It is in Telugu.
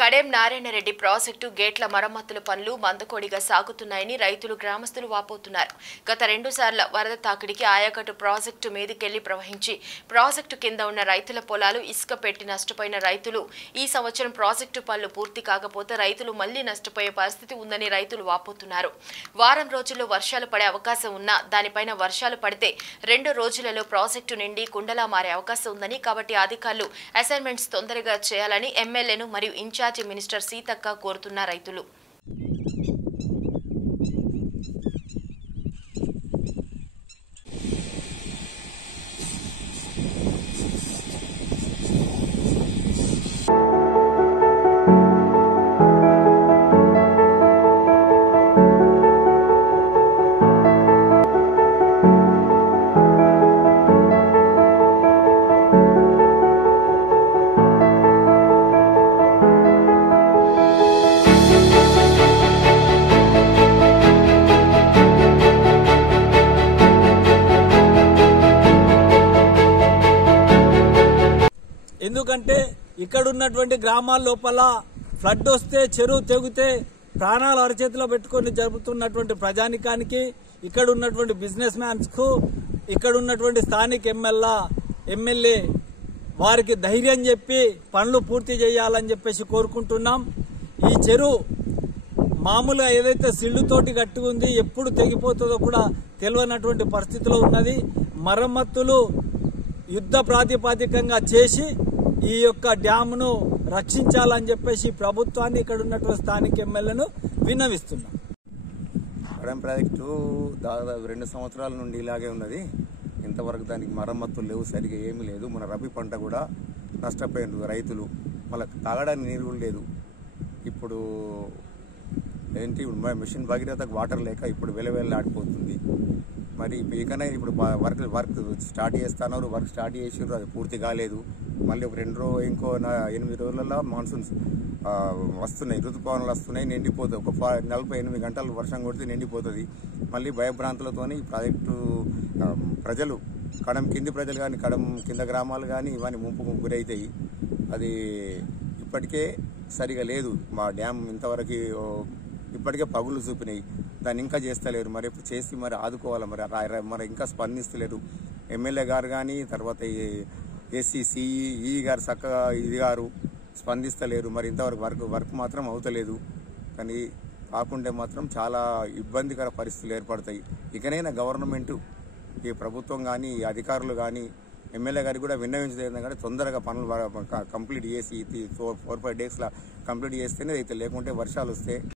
కడెం నారాయణరెడ్డి ప్రాజెక్టు గేట్ల మరమ్మతుల పనులు మందకోడిగా సాగుతున్నాయని రైతులు గ్రామస్తులు వాపోతున్నారు. గత 2 సార్ల వరద తాకిడికి ఆయకట్టు ప్రాజెక్టు మీదకెళ్లి ప్రవహించి ప్రాజెక్టు కింద ఉన్న రైతుల పొలాలు ఇసుక పెట్టి నష్టపోయిన రైతులు ఈ సంవత్సరం ప్రాజెక్టు పనులు పూర్తి కాకపోతే రైతులు మళ్లీ నష్టపోయే పరిస్థితి ఉందని రైతులు వాపోతున్నారు. వారం రోజుల్లో వర్షాలు పడే అవకాశం ఉన్నా దానిపైన వర్షాలు పడితే 2 రోజులలో ప్రాజెక్టు నిండి కుండలా మారే అవకాశం ఉందని కాబట్టి అధికారులు అసైన్మెంట్స్ తొందరగా చేయాలని ఎమ్మెల్యేను మరియు ఇన్ఛార్జి మినిస్టర్ సీతక్క కోరుతున్న రైతులు. ఎందుకంటే ఇక్కడ ఉన్నటువంటి గ్రామాల లోపల ఫ్లడ్ వస్తే చెరువు తెగితే ప్రాణాలు అరచేతిలో పెట్టుకుని జరుపుతున్నటువంటి ప్రజానికానికి, ఇక్కడ ఉన్నటువంటి బిజినెస్ మ్యాన్స్ కు, ఇక్కడ ఉన్నటువంటి స్థానిక ఎమ్మెల్యే వారికి ధైర్యం చెప్పి పనులు పూర్తి చేయాలని చెప్పేసి కోరుకుంటున్నాం. ఈ చెరువు మామూలుగా ఏదైతే సిల్లుతోటి కట్టి ఉంది, ఎప్పుడు తెగిపోతుందో కూడా తెలియనటువంటి పరిస్థితిలో ఉన్నది. మరమ్మతులు యుద్ధ ప్రాతిపదికంగా చేసి ఈ యొక్క డ్యామ్ను రక్షించాలని చెప్పేసి ప్రభుత్వాన్ని, ఇక్కడ ఉన్నటువంటి స్థానిక ఎమ్మెల్యేను విన్నవిస్తున్నాం. కడెం ప్రాజెక్టు దాదాపు 2 సంవత్సరాల నుండి ఇలాగే ఉన్నది. ఇంతవరకు దానికి మరమ్మతులు లేవు, సరిగా ఏమీ లేదు. మన రబీ పంట కూడా నష్టపోయినారు రైతులు. వాళ్ళకి తాగడానికి నీరు లేదు. ఇప్పుడు ఏంటి మిషన్ భగీరథకు వాటర్ లేక ఇప్పుడు వెలవెల్లాడిపోతుంది. మరి ఇకనే ఇప్పుడు వర్క్ స్టార్ట్ చేస్తున్నారు. వర్క్ స్టార్ట్ చేసినారు, అది పూర్తి కాలేదు. మళ్ళీ ఒక 8 రోజులలో మాన్సూన్స్ వస్తున్నాయి, ఋతుపవనాలు వస్తున్నాయి, నిండిపోతుంది. ఒక 48 గంటలు వర్షం కొడితే నిండిపోతుంది. మళ్ళీ భయభ్రాంతులతో ఈ ప్రాజెక్టు ప్రజలు, కడెం కింది ప్రజలు కానీ, కడెం కింద గ్రామాలు కానీ ఇవన్నీ ముంపుకు గురవుతాయి. అది ఇప్పటికే సరిగా లేదు. మా డ్యామ్ ఇంతవరకు ఇప్పటికే పగులు చూపినాయి. దాన్ని ఇంకా చేస్తలేరు. మరి చేసి మరి ఆదుకోవాలి. మరి ఇంకా స్పందిస్తలేరు ఎమ్మెల్యే గారు కానీ, తర్వాత ఎస్సీ సిఈ గారు చక్కగా గారు స్పందిస్తలేరు. మరి ఇంతవరకు వర్క్ మాత్రం అవుతలేదు. కానీ కాకుంటే మాత్రం చాలా ఇబ్బందికర పరిస్థితులు ఏర్పడతాయి. ఇకనైనా గవర్నమెంట్, ఈ ప్రభుత్వం కానీ, ఈ అధికారులు కానీ, ఎమ్మెల్యే గారికి కూడా విన్నవించేది ఏంటంటే తొందరగా పనులు కంప్లీట్ చేసి 4-5 days కంప్లీట్ చేస్తేనే అయితే, లేకుంటే వర్షాలు వస్తే